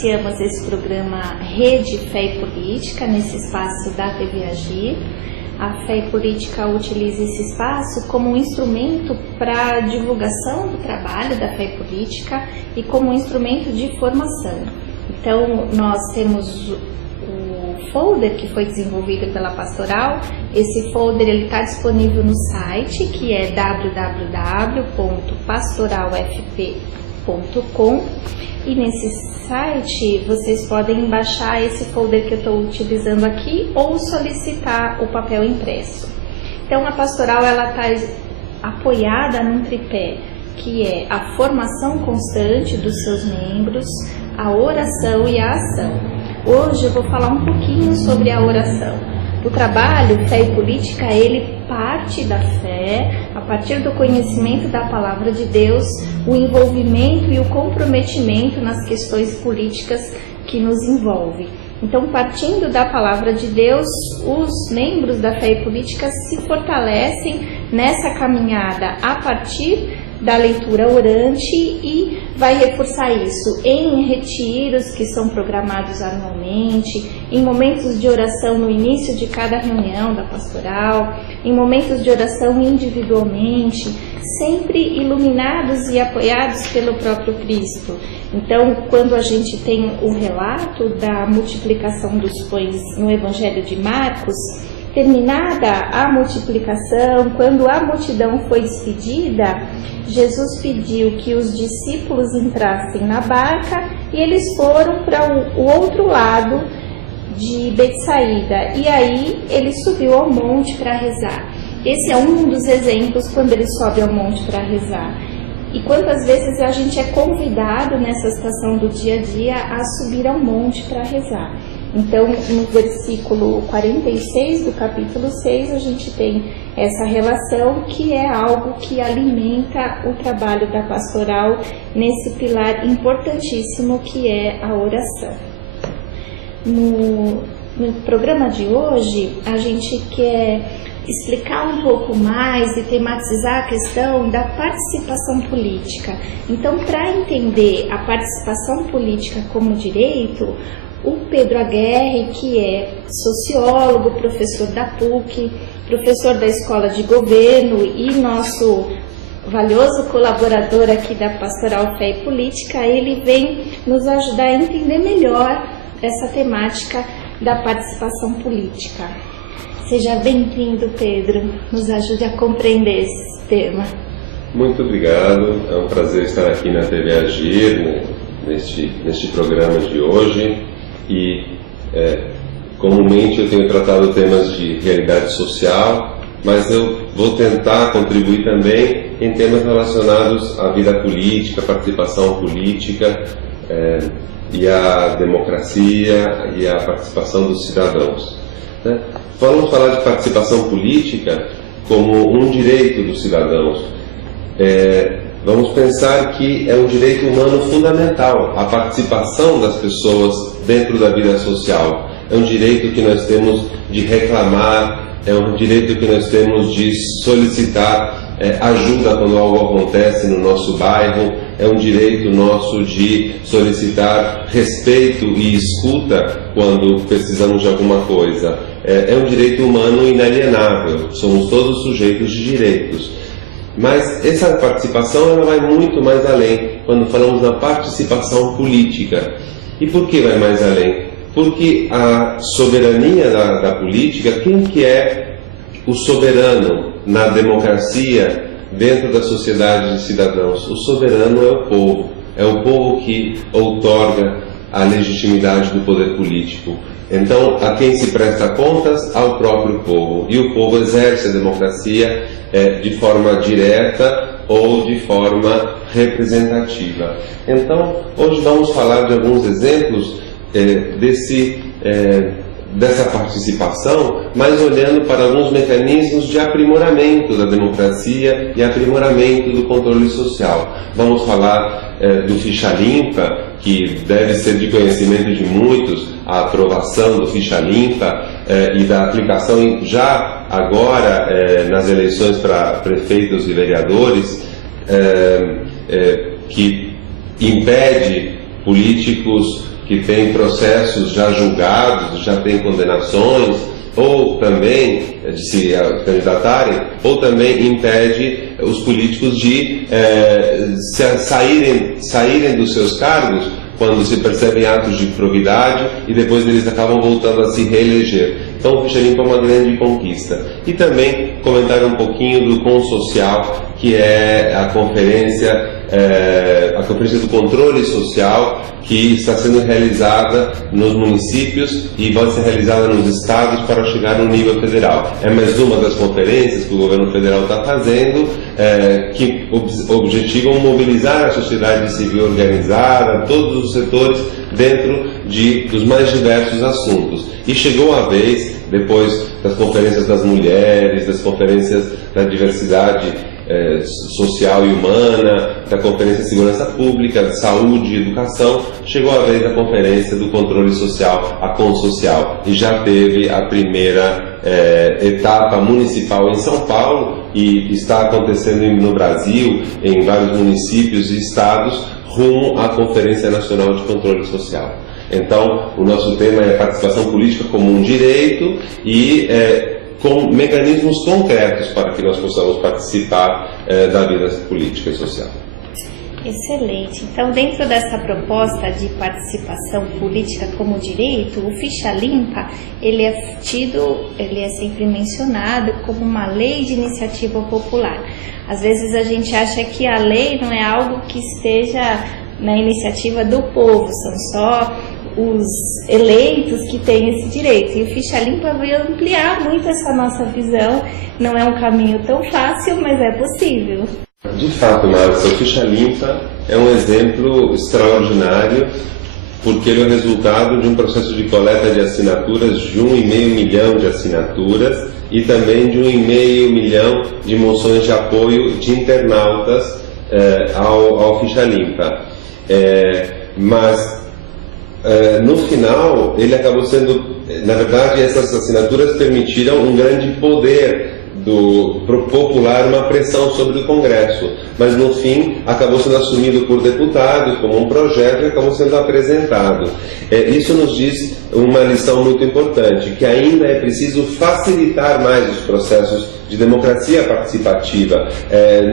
iniciamos esse programa Rede Fé e Política, nesse espaço da TV Agir. A Fé e Política utiliza esse espaço como um instrumento para a divulgação do trabalho da Fé e Política e como um instrumento de formação. Então, nós temos o folder que foi desenvolvido pela Pastoral. Esse folder está disponível no site, que é www.pastoralfp.com, e nesse site vocês podem baixar esse folder que eu estou utilizando aqui ou solicitar o papel impresso. Então, a Pastoral está apoiada num tripé, que é a formação constante dos seus membros, a oração e a ação. Hoje eu vou falar um pouquinho sobre a oração. O trabalho Fé e Política, ele parte da fé, a partir do conhecimento da Palavra de Deus, o envolvimento e o comprometimento nas questões políticas que nos envolvem. Então, partindo da Palavra de Deus, os membros da Fé e Política se fortalecem nessa caminhada a partir da leitura orante e vai reforçar isso em retiros que são programados anualmente, em momentos de oração no início de cada reunião da pastoral, em momentos de oração individualmente, sempre iluminados e apoiados pelo próprio Cristo. Então, quando a gente tem o relato da multiplicação dos pães no Evangelho de Marcos, terminada a multiplicação, quando a multidão foi despedida, Jesus pediu que os discípulos entrassem na barca e eles foram para o outro lado de Betsaída. E aí ele subiu ao monte para rezar. Esse é um dos exemplos quando ele sobe ao monte para rezar. E quantas vezes a gente é convidado nessa situação do dia a dia a subir ao monte para rezar. Então, no versículo 46 do capítulo 6, a gente tem essa relação que é algo que alimenta o trabalho da pastoral nesse pilar importantíssimo que é a oração. No programa de hoje, a gente quer explicar um pouco mais e tematizar a questão da participação política. Então, para entender a participação política como direito, o Pedro Aguerre, que é sociólogo, professor da PUC, professor da Escola de Governo e nosso valioso colaborador aqui da Pastoral Fé e Política, ele vem nos ajudar a entender melhor essa temática da participação política. Seja bem-vindo, Pedro. Nos ajude a compreender esse tema. Muito obrigado. É um prazer estar aqui na TV Agir, neste programa de hoje. E comumente eu tenho tratado temas de realidade social, mas eu vou tentar contribuir também em temas relacionados à vida política, participação política e à democracia e à participação dos cidadãos. Vamos falar de participação política como um direito dos cidadãos. Vamos pensar que é um direito humano fundamental, a participação das pessoas dentro da vida social. É um direito que nós temos de reclamar, é um direito que nós temos de solicitar ajuda quando algo acontece no nosso bairro, é um direito nosso de solicitar respeito e escuta quando precisamos de alguma coisa. É um direito humano inalienável, somos todos sujeitos de direitos. Mas essa participação ela vai muito mais além, quando falamos na participação política. E por que vai mais além? Porque a soberania da política, quem que é o soberano na democracia dentro da sociedade de cidadãos? O soberano é o povo que outorga a legitimidade do poder político. Então, a quem se presta contas? Ao próprio povo. E o povo exerce a democracia de forma direta ou de forma representativa. Então, hoje vamos falar de alguns exemplos dessa participação, mas olhando para alguns mecanismos de aprimoramento da democracia e aprimoramento do controle social. Vamos falar do Ficha Limpa, que deve ser de conhecimento de muitos, a aprovação do Ficha Limpa e da aplicação já agora nas eleições para prefeitos e vereadores, que impede políticos que tem processos já julgados, já tem condenações, ou também de se candidatarem, ou também impede os políticos de saírem dos seus cargos quando se percebem atos de improbidade e depois eles acabam voltando a se reeleger. Então o Ficha Limpa é uma grande conquista. E também comentar um pouquinho do Consocial, que é a conferência do controle social, que está sendo realizada nos municípios e vai ser realizada nos estados para chegar no nível federal. É mais uma das conferências que o governo federal está fazendo, que objetivam mobilizar a sociedade civil organizada, todos os setores, dentro dos mais diversos assuntos. E chegou a vez, depois das conferências das mulheres, das conferências da diversidade social e humana, da Conferência de Segurança Pública, de Saúde e Educação, chegou a vez da Conferência do Controle Social, a Consocial, e já teve a primeira etapa municipal em São Paulo e está acontecendo no Brasil, em vários municípios e estados, rumo à Conferência Nacional de Controle Social. Então, o nosso tema é participação política como um direito e com mecanismos concretos para que nós possamos participar da vida política e social. Excelente. Então, dentro dessa proposta de participação política como direito, o Ficha Limpa, ele é sempre mencionado como uma lei de iniciativa popular. Às vezes a gente acha que a lei não é algo que esteja na iniciativa do povo, são só os eleitos que têm esse direito. E o Ficha Limpa veio ampliar muito essa nossa visão. Não é um caminho tão fácil, mas é possível. De fato, Márcia, o Ficha Limpa é um exemplo extraordinário, porque ele é o resultado de um processo de coleta de assinaturas, de 1,5 milhão de assinaturas, e também de 1,5 milhão de moções de apoio de internautas ao Ficha Limpa. Mas no final, ele acabou sendo, na verdade, essas assinaturas permitiram um grande poder popular, uma pressão sobre o Congresso, mas no fim acabou sendo assumido por deputados como um projeto e acabou sendo apresentado. Isso nos diz uma lição muito importante, que ainda é preciso facilitar mais os processos de democracia participativa,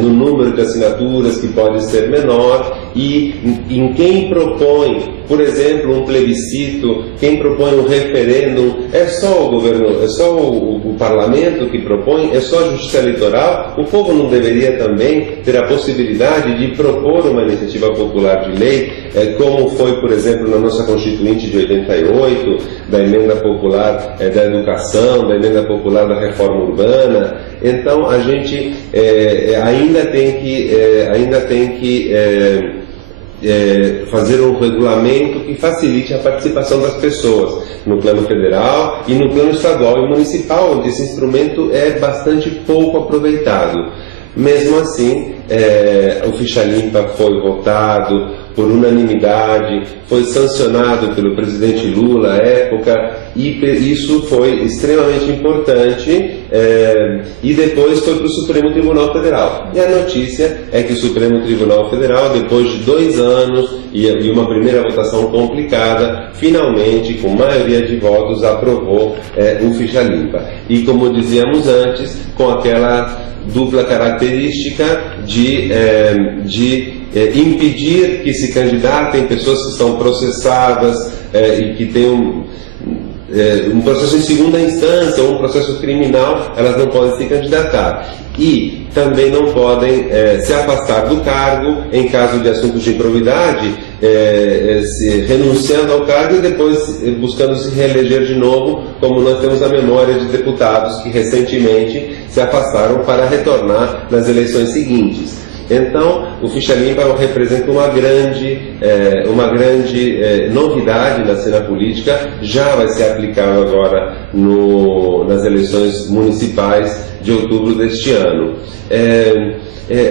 no número de assinaturas que pode ser menor e em quem propõe, por exemplo, um plebiscito, quem propõe um referendo, é só o governo, é só o parlamento que propõe, é só a justiça eleitoral. O povo não deveria também ter a possibilidade de propor uma iniciativa popular de lei, como foi, por exemplo, na nossa Constituinte de 88, da emenda popular da educação, da emenda popular da reforma urbana. Então a gente ainda tem que fazer um regulamento que facilite a participação das pessoas no plano federal e no plano estadual e municipal, onde esse instrumento é bastante pouco aproveitado. Mesmo assim, o Ficha Limpa foi votado por unanimidade, foi sancionado pelo presidente Lula à época, e isso foi extremamente importante, e depois foi para o Supremo Tribunal Federal. E a notícia é que o Supremo Tribunal Federal, depois de 2 anos e uma primeira votação complicada, finalmente, com maioria de votos, aprovou o Ficha Limpa. E como dizíamos antes, com aquela dupla característica de impedir que se candidatem pessoas que estão processadas e que têm um processo em segunda instância ou um processo criminal, elas não podem se candidatar. E também não podem se afastar do cargo em caso de assuntos de improbidade, renunciando ao cargo e depois buscando se reeleger de novo, como nós temos a memória de deputados que recentemente se afastaram para retornar nas eleições seguintes. Então, o Ficha Limpa representa uma grande novidade na cena política, já vai ser aplicado agora nas eleições municipais de outubro deste ano.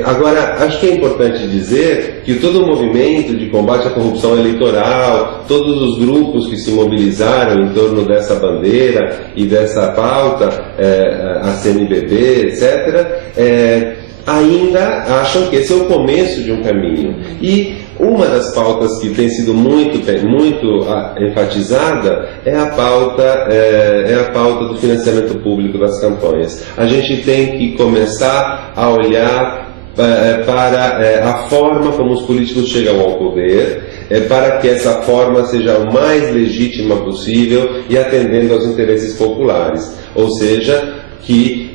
Agora, acho que é importante dizer que todo o movimento de combate à corrupção eleitoral, todos os grupos que se mobilizaram em torno dessa bandeira e dessa pauta, a CNBB, etc., ainda acham que esse é o começo de um caminho. E Uma das pautas que tem sido muito enfatizada é a pauta do financiamento público das campanhas. A gente tem que começar a olhar para a forma como os políticos chegam ao poder, para que essa forma seja o mais legítima possível e atendendo aos interesses populares. Ou seja, que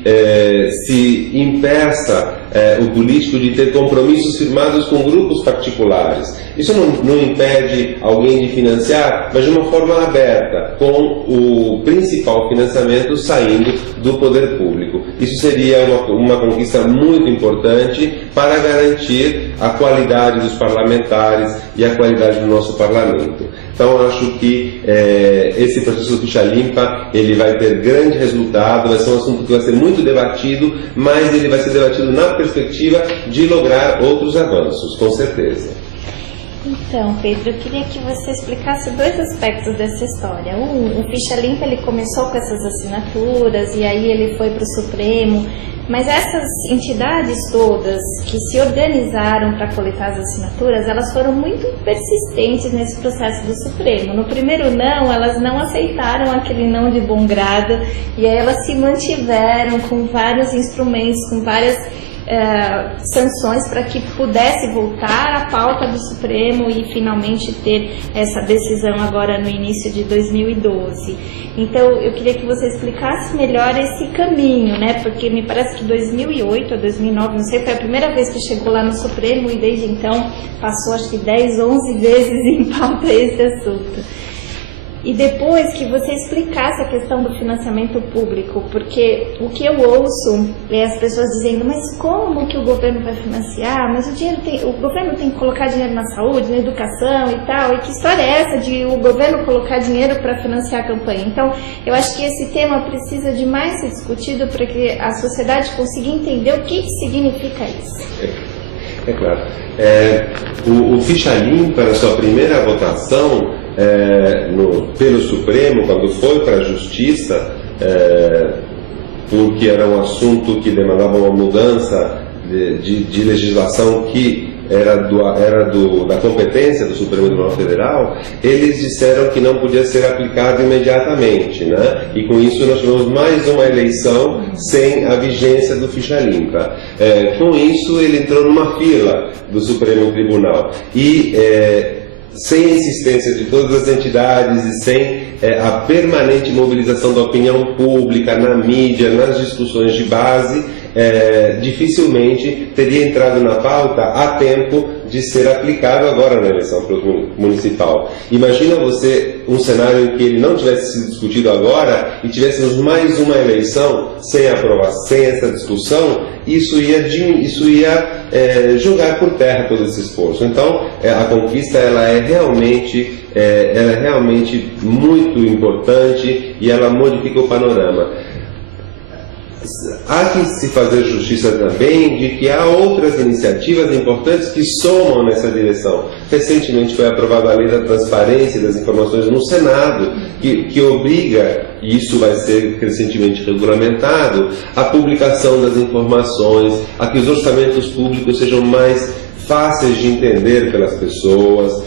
se impeça o político de ter compromissos firmados com grupos particulares. Isso não impede alguém de financiar, mas de uma forma aberta, com o principal financiamento saindo do poder público. Isso seria uma conquista muito importante para garantir a qualidade dos parlamentares e a qualidade do nosso parlamento. Então, acho que esse processo do Ficha Limpa ele vai ter grande resultado, vai ser um assunto que vai ser muito debatido, mas ele vai ser debatido na perspectiva de lograr outros avanços, com certeza. Então, Pedro, eu queria que você explicasse dois aspectos dessa história. O Ficha Limpa ele começou com essas assinaturas e aí ele foi para o Supremo, mas essas entidades todas que se organizaram para coletar as assinaturas, elas foram muito persistentes nesse processo do Supremo. No primeiro não, elas não aceitaram aquele não de bom grado e aí elas se mantiveram com vários instrumentos, com várias sanções para que pudesse voltar à pauta do Supremo e finalmente ter essa decisão agora no início de 2012. Então eu queria que você explicasse melhor esse caminho, né? Porque me parece que 2008 ou 2009, não sei, foi a primeira vez que chegou lá no Supremo e desde então passou acho que 10, 11 vezes em pauta esse assunto. E depois que você explicasse a questão do financiamento público, porque o que eu ouço é as pessoas dizendo, mas como que o governo vai financiar? Mas o governo tem que colocar dinheiro na saúde, na educação e tal, e que história é essa de o governo colocar dinheiro para financiar a campanha? Então, eu acho que esse tema precisa de mais ser discutido para que a sociedade consiga entender o que significa isso. É claro. O Ficha Limpa, na sua primeira votação, pelo Supremo, quando foi para a Justiça, porque era um assunto que demandava uma mudança de legislação que era da competência do Supremo Tribunal Federal, eles disseram que não podia ser aplicado imediatamente, né? E com isso nós tivemos mais uma eleição sem a vigência do Ficha Limpa. Com isso ele entrou numa fila do Supremo Tribunal e sem a insistência de todas as entidades e sem a permanente mobilização da opinião pública, na mídia, nas discussões de base, dificilmente teria entrado na pauta a tempo de ser aplicado agora na eleição municipal. Imagina você um cenário em que ele não tivesse sido discutido agora e tivéssemos mais uma eleição sem aprovação, sem essa discussão, isso ia jogar por terra todo esse esforço. Então, a conquista ela é realmente muito importante e ela modifica o panorama. Há que se fazer justiça também de que há outras iniciativas importantes que somam nessa direção. Recentemente foi aprovada a Lei da Transparência das Informações no Senado, que obriga, e isso vai ser recentemente regulamentado, a publicação das informações, a que os orçamentos públicos sejam mais fáceis de entender pelas pessoas,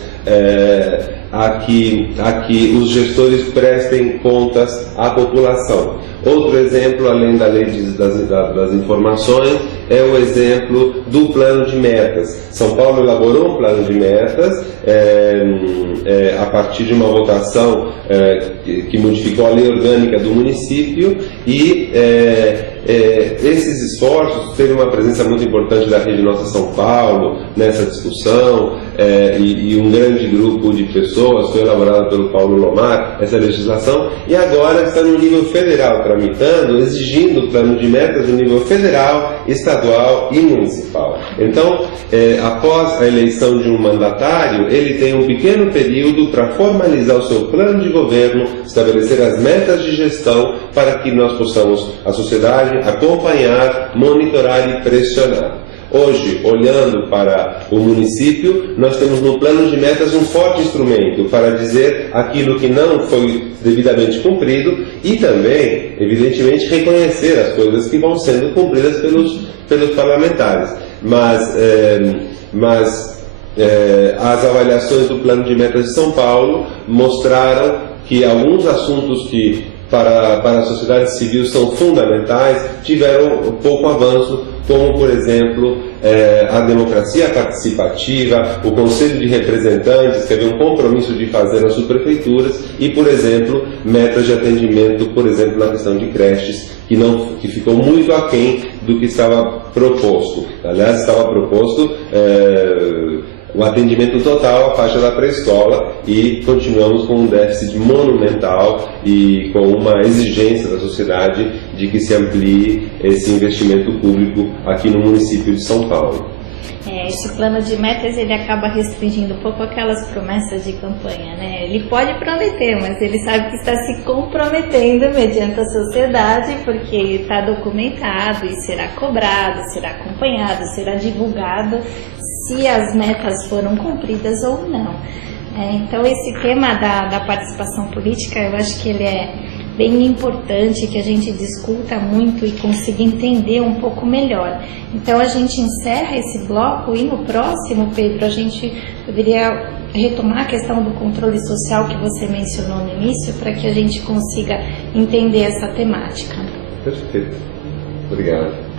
a que os gestores prestem contas à população. Outro exemplo, além da lei das informações, é o exemplo do plano de metas. São Paulo elaborou um plano de metas a partir de uma votação que modificou a lei orgânica do município e esses esforços teve uma presença muito importante da Rede Nossa São Paulo nessa discussão e um grande grupo de pessoas, foi elaborado pelo Paulo Lomar essa legislação e agora está no nível federal tramitando, exigindo o plano de metas no nível federal, estadual e municipal. Então, após a eleição de um mandatário, ele tem um pequeno período para formalizar o seu plano de governo, estabelecer as metas de gestão para que nós possamos, a sociedade, acompanhar, monitorar e pressionar. Hoje, olhando para o município, nós temos no plano de metas um forte instrumento para dizer aquilo que não foi devidamente cumprido e também, evidentemente, reconhecer as coisas que vão sendo cumpridas pelos parlamentares. Mas as avaliações do Plano de Metas de São Paulo mostraram que alguns assuntos que para a sociedade civil são fundamentais tiveram pouco avanço, como, por exemplo, a democracia participativa, o Conselho de Representantes, que havia um compromisso de fazer nas subprefeituras, e, por exemplo, metas de atendimento, por exemplo, na questão de creches, que ficou muito aquém do que estava proposto. Aliás, estava proposto o atendimento total à faixa da pré-escola, e continuamos com um déficit monumental e com uma exigência da sociedade de que se amplie esse investimento público aqui no município de São Paulo. Esse plano de metas, ele acaba restringindo um pouco aquelas promessas de campanha, né? Ele pode prometer, mas ele sabe que está se comprometendo mediante a sociedade, porque está documentado e será cobrado, será acompanhado, será divulgado se as metas foram cumpridas ou não. Então, esse tema da participação política, eu acho que ele é bem importante, que a gente discuta muito e consiga entender um pouco melhor. Então, a gente encerra esse bloco, e no próximo, Pedro, a gente poderia retomar a questão do controle social que você mencionou no início, para que a gente consiga entender essa temática. Perfeito. Obrigado.